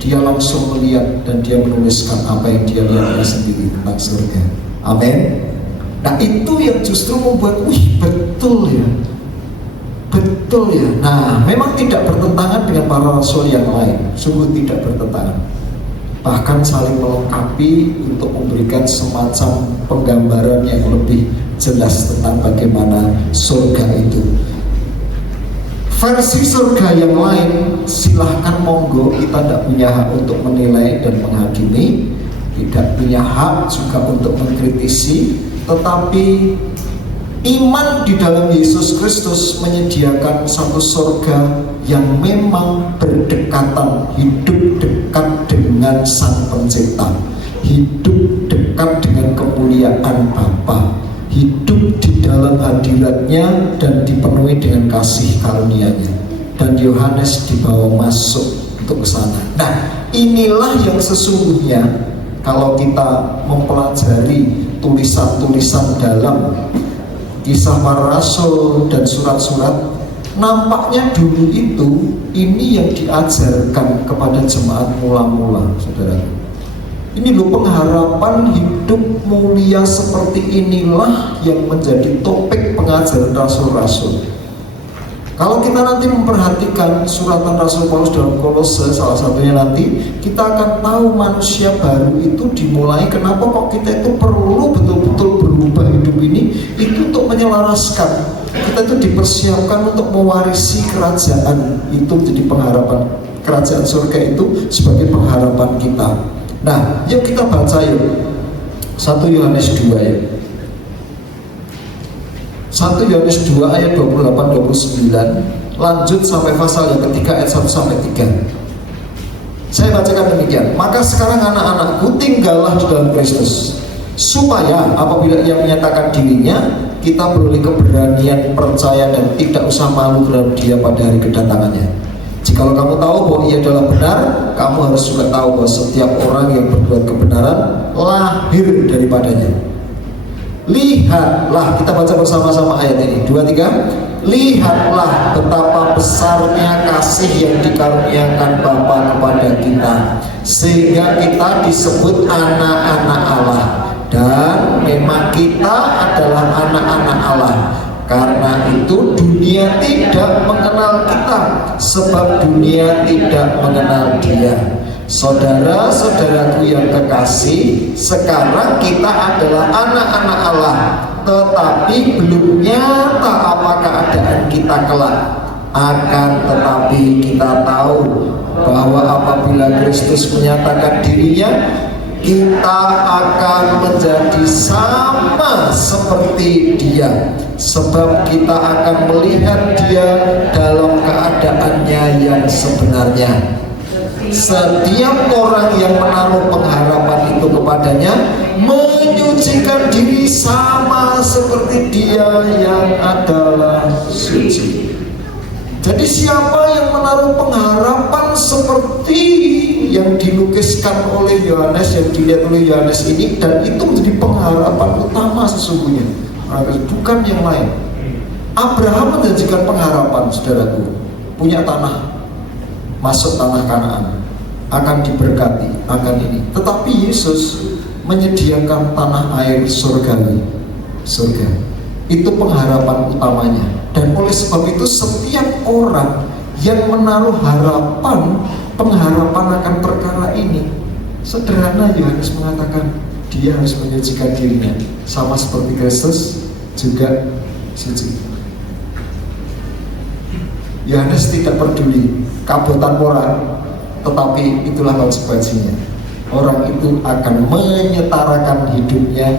Dia langsung melihat dan dia menuliskan apa yang dia lihat sendiri tentang surga. Amin. Nah itu yang justru membuat, betul ya. Betul ya. Nah memang tidak bertentangan dengan para rasul yang lain. Sungguh tidak bertentangan. Bahkan saling melengkapi untuk memberikan semacam penggambaran yang lebih jelas tentang bagaimana surga itu. Versi surga yang lain silahkan monggo, kita tidak punya hak untuk menilai dan menghakimi, tidak punya hak juga untuk mengkritisi. Tetapi iman di dalam Yesus Kristus menyediakan satu surga yang memang berdekatan, hidup dekat dengan Sang Pencipta, hidup dekat dengan kemuliaan Bapa, hidup di dalam hadiratnya dan dipenuhi dengan kasih karunia-Nya. Dan Yohanes dibawa masuk untuk ke sana. Nah, inilah yang sesungguhnya kalau kita mempelajari tulisan-tulisan dalam Kisah Para Rasul dan surat-surat, nampaknya dulu itu ini yang diajarkan kepada jemaat mula-mula, saudara. Ini loh, pengharapan hidup mulia seperti inilah yang menjadi topik pengajaran rasul-rasul. Kalau kita nanti memperhatikan suratan Rasul Paulus dalam Kolose, salah satunya nanti, kita akan tahu manusia baru itu dimulai. Kenapa kok kita itu perlu betul-betul berubah hidup ini? Itu untuk menyelaraskan. Kita itu dipersiapkan untuk mewarisi kerajaan. Itu menjadi pengharapan. Kerajaan surga itu sebagai pengharapan kita. Nah, yuk kita baca yuk 1 Yohanes 2 ya. 1 Yohanes 2 ayat 28-29, lanjut sampai pasal yang ketiga ayat 1-3. Saya bacakan demikian. Maka sekarang anak-anakku, tinggallah di dalam Kristus, supaya apabila ia menyatakan dirinya, kita beroleh keberanian percaya dan tidak usah malu terhadap dia pada hari kedatangannya. Jikalau kamu tahu bahwa ia adalah benar, kamu harus juga tahu bahwa setiap orang yang berbuat kebenaran lahir daripadanya. Lihatlah, kita baca bersama-sama ayat ini 2-3. Lihatlah betapa besarnya kasih yang dikaruniakan Bapa kepada kita, sehingga kita disebut anak-anak Allah. Dan memang kita adalah anak-anak Allah. Karena itu dunia tidak mengenal kita, sebab dunia tidak mengenal Dia. Saudara-saudaraku yang kekasih, sekarang kita adalah anak-anak Allah, tetapi belum nyata apa keadaan kita kelak. Akan tetapi kita tahu bahwa apabila Kristus menyatakan dirinya, kita akan menjadi sama seperti Dia, sebab kita akan melihat Dia dalam keadaannya yang sebenarnya. Setiap orang yang menaruh pengharapan itu kepadanya menyucikan diri sama seperti Dia yang adalah suci. Jadi siapa yang menaruh pengharapan seperti yang dilukiskan oleh Yohanes, yang dilihat oleh Yohanes ini, dan itu menjadi pengharapan utama sesungguhnya, bukan yang lain. Abraham menjanjikan pengharapan, saudaraku, punya tanah, masuk tanah Kanaan, akan diberkati, akan ini. Tetapi Yesus menyediakan tanah air surgawi, surga. Itu pengharapan utamanya. Dan oleh sebab itu setiap orang yang menaruh harapan, pengharapan akan perkara ini, sederhana Yohanes mengatakan dia harus menyucikan dirinya sama seperti Kristus juga suci. Yohanes tidak peduli kabotan orang, tetapi itulah konsekuensinya. Orang itu akan menyetarakan hidupnya,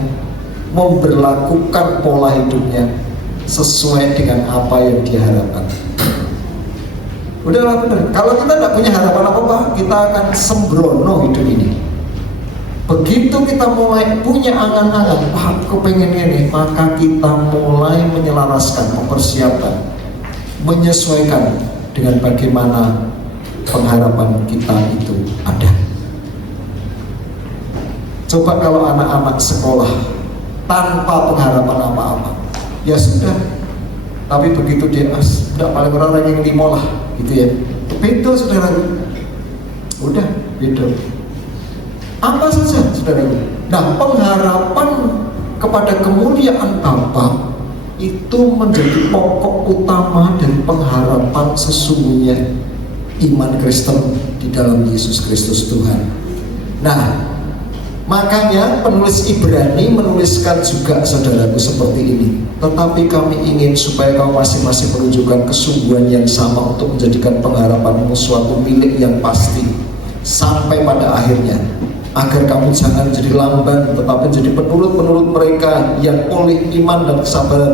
memberlakukan pola hidupnya sesuai dengan apa yang dia harapkan. Udahlah benar. Kalau kita tidak punya harapan apa-apa, kita akan sembrono hidup ini. Begitu kita mulai punya angan-angan, wah aku pengen ini, maka kita mulai menyelaraskan, mempersiapkan, menyesuaikan dengan bagaimana pengharapan kita itu ada. Coba kalau anak-anak sekolah tanpa pengharapan apa-apa, ya sudah. Tapi begitu dia tidak paling orang ranking 5 lah gitu ya. Beda saudara, udah beda. Apa saja saudara? Nah, pengharapan kepada kemuliaan Bapa itu menjadi pokok utama dari pengharapan sesungguhnya iman Kristen di dalam Yesus Kristus Tuhan. Nah, makanya penulis Ibrani menuliskan juga saudaraku seperti ini. Tetapi kami ingin supaya kamu masing-masing menunjukkan kesungguhan yang sama untuk menjadikan pengharapanmu suatu milik yang pasti sampai pada akhirnya, agar kamu jangan menjadi lamban tetapi menjadi penurut-penurut mereka yang oleh iman dan kesabaran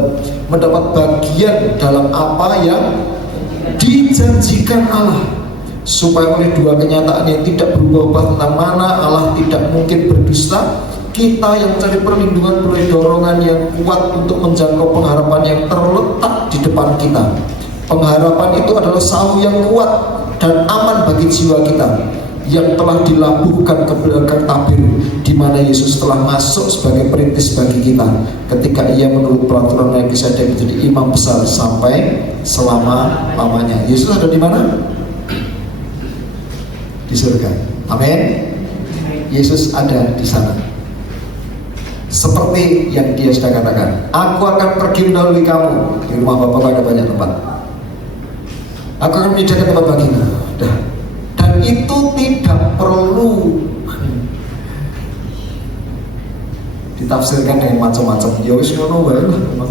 mendapat bagian dalam apa yang dijanjikan Allah, supaya oleh dua kenyataan yang tidak berubah-ubah tentang mana Allah tidak mungkin berdusta, kita yang mencari perlindungan oleh dorongan yang kuat untuk menjangkau pengharapan yang terletak di depan kita. Pengharapan itu adalah sauh yang kuat dan aman bagi jiwa kita, yang telah dilabuhkan ke belakang tabir, di mana Yesus telah masuk sebagai perintis bagi kita ketika ia menurut peraturan Melkisedek menjadi imam besar sampai selama-lamanya. Yesus ada di mana? Di surga. Amin. Yesus ada di sana. Seperti yang dia sudah katakan, aku akan pergi mendahului kamu. Di rumah Bapa ada banyak tempat. Aku akan menyediakan tempat bagimu. Dan itu tidak perlu ditafsirkan dengan macam-macam. Ya wis ngono wae lah.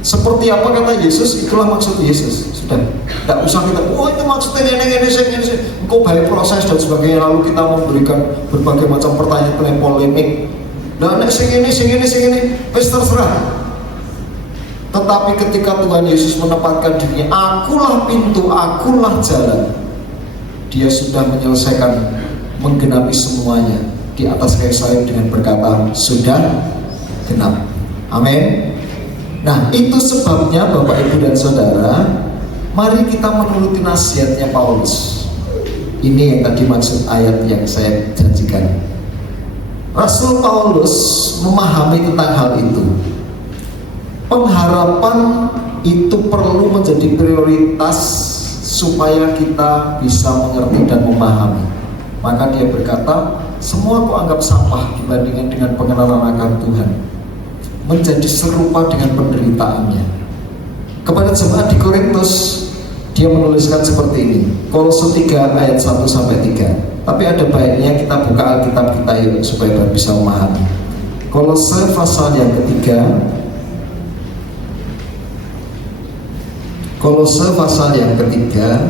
Seperti apa kata Yesus, itulah maksud Yesus. Sudah, tidak usah kita, oh itu maksudnya ini, engkau banyak proses dan sebagainya. Lalu kita memberikan berbagai macam pertanyaan polemik. Dan sing ini, wis terserah. Tetapi ketika Tuhan Yesus menempatkan dirinya, akulah pintu, akulah jalan, dia sudah menyelesaikan, menggenapi semuanya di atas kayu salib dengan berkata, sudah genap. Amin. Nah, itu sebabnya Bapak, Ibu, dan Saudara, mari kita menuruti nasihatnya Paulus. Ini yang tadi maksud ayat yang saya janjikan. Rasul Paulus memahami tentang hal itu. Pengharapan itu perlu menjadi prioritas supaya kita bisa mengerti dan memahami. Maka dia berkata, semua aku anggap sampah dibandingkan dengan pengenalan akan Tuhan, menjadi serupa dengan penderitaannya. Kepada jemaat di Korintus, dia menuliskan seperti ini, Kolose 3 ayat 1 sampai 3. Tapi ada baiknya kita buka Alkitab kita yuk, supaya bisa memahami. Kolose pasal yang ketiga, Kolose pasal yang ketiga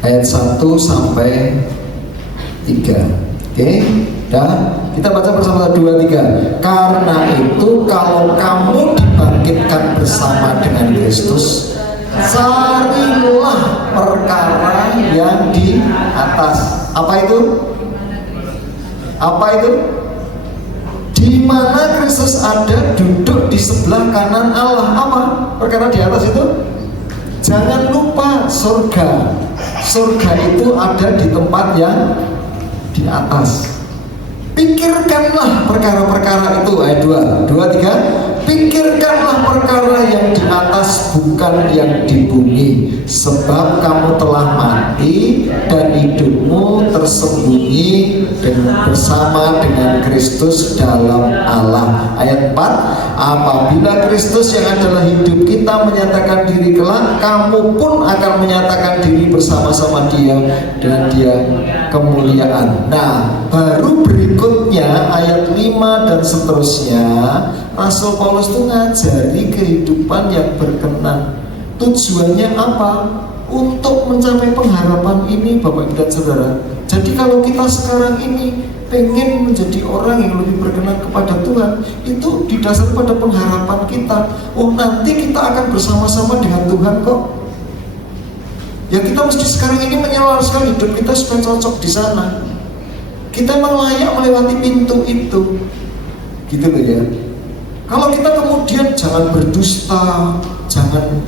ayat 1 sampai 3. Oke, dan kita baca bersama 2, 3. Karena itu kalau kamu dibangkitkan bersama dengan Kristus, carilah perkara yang di atas. Apa itu? Apa itu? Di mana Kristus ada, duduk di sebelah kanan Allah. Apa perkara di atas itu? Jangan lupa surga. Surga itu ada di tempat yang di atas. Pikirkanlah perkara-perkara itu. Ayat 2, 3. Pikirkanlah perkara yang di atas, bukan yang di bumi, sebab kamu telah mati dan hidupmu tersembunyi bersama dengan Kristus dalam Allah. Ayat 4. Apabila Kristus yang adalah hidup kita menyatakan diri kelak, kamu pun akan menyatakan diri bersama-sama dia dan dia kemuliaan. Nah, baru berikutnya ayat 5 dan seterusnya, Rasul Paulus itu ngajari kehidupan yang berkenan. Tujuannya apa? Untuk mencapai pengharapan ini, Bapak Ibu dan Saudara. Jadi kalau kita sekarang ini pengen menjadi orang yang lebih berkenan kepada Tuhan, itu didasar pada pengharapan kita. Oh, nanti kita akan bersama-sama dengan Tuhan kok. Ya, kita mesti sekarang ini menyelaraskan hidup kita supaya cocok di sana. Kita memang layak melewati pintu itu, gitu loh ya. Kalau kita kemudian jangan berdusta, jangan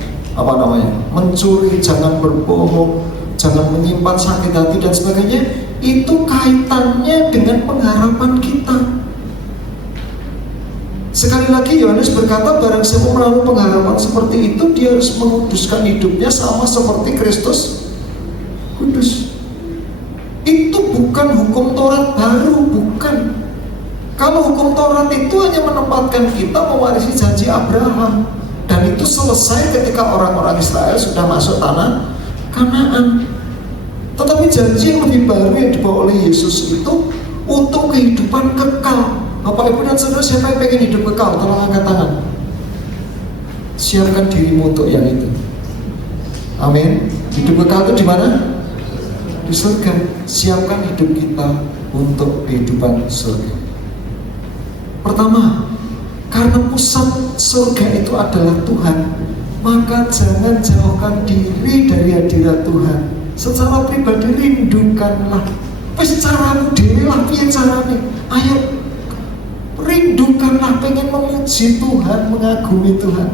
mencuri, jangan berbohong, jangan menyimpan sakit hati dan sebagainya, itu kaitannya dengan pengharapan kita. Sekali lagi Yohanes berkata, barang siapa menaruh pengharapan seperti itu, dia harus menguduskan hidupnya sama seperti Kristus kudus. Itu bukan hukum Taurat baru, bukan. Kalau hukum Taurat itu hanya menempatkan kita mewarisi janji Abraham, dan itu selesai ketika orang-orang Israel sudah masuk tanah Kanaan. Tetapi janji yang lebih baru yang dibawa oleh Yesus itu untuk kehidupan kekal. Bapak, Ibu, dan Saudara, siapa yang pengen hidup kekal? Tolong angkat tangan. Siapkan dirimu untuk yang itu. Amin. Hidup kekal itu di mana? Di surga. Siapkan hidup kita untuk kehidupan surga. Pertama, karena pusat surga itu adalah Tuhan, maka jangan jauhkan diri dari hadirat Tuhan. Secara pribadi rindukanlah. Wis caramu dhewe lah piye carane. Ayo rindukanlah pengen memuji Tuhan, mengagumi Tuhan.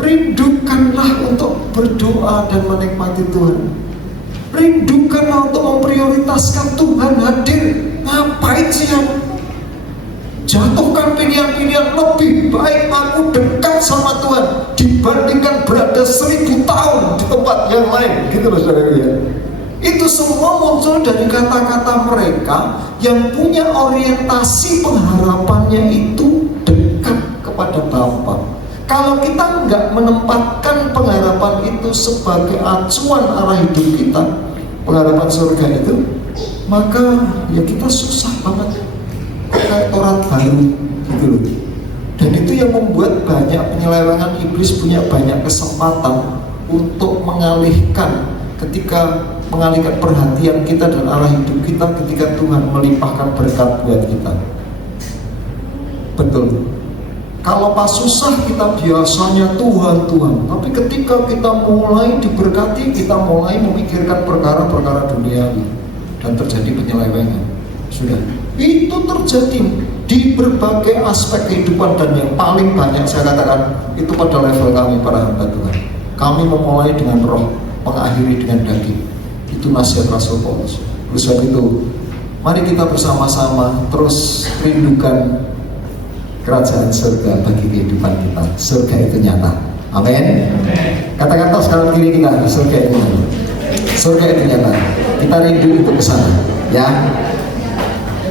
Rindukanlah untuk berdoa dan menikmati Tuhan. Rindukanlah untuk memprioritaskan Tuhan hadir. Ngapain sih aku jatuhkan pilihan-pilihan? Lebih baik aku dekat sama Tuhan dibandingkan berada 1000 tahun di tempat yang lain. Gitu loh saudara ya. Itu semua muncul dari kata-kata mereka yang punya orientasi pengharapannya itu dekat kepada Bapa. Kalau kita nggak menempatkan pengharapan itu sebagai acuan arah hidup kita, pengharapan surga itu, maka ya kita susah banget kayak Taurat baru gitu loh. Dan itu yang membuat banyak penyelewengan iblis punya banyak kesempatan untuk mengalihkan perhatian kita dan arah hidup kita ketika Tuhan melimpahkan berkat buat kita. Betul. Kalau pas susah kita biasanya Tuhan, tapi ketika kita mulai diberkati, kita mulai memikirkan perkara-perkara duniawi dan terjadi penyelewengan. Sudah. Itu terjadi di berbagai aspek kehidupan, dan yang paling banyak saya katakan itu pada level kami para hamba Tuhan. Kami memulai dengan roh, mengakhiri dengan daging. Itu nasihat Rasul Paulus. Oleh sebab itu, mari kita bersama-sama terus rindukan kerajaan surga bagi kehidupan kita. Surga itu nyata. Amin. Kata-kata sekarang kiri kita, surga itu nyata. Surga itu nyata. Kita rindu untuk ke sana, ya.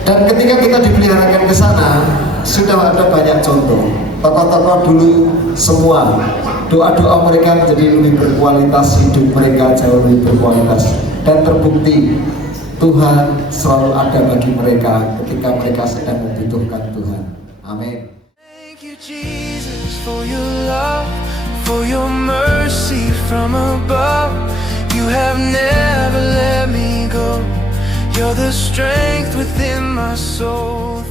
Dan ketika kita dipeliharakan ke sana, sudah ada banyak contoh. Tokoh-tokoh dulu semua doa-doa mereka menjadi lebih berkualitas, hidup mereka jauh lebih berkualitas, dan terbukti Tuhan selalu ada bagi mereka ketika mereka sedang membutuhkan Tuhan. Amin. Thank you Jesus for your love, for your mercy from above. You have never let me go. You're the strength within my soul.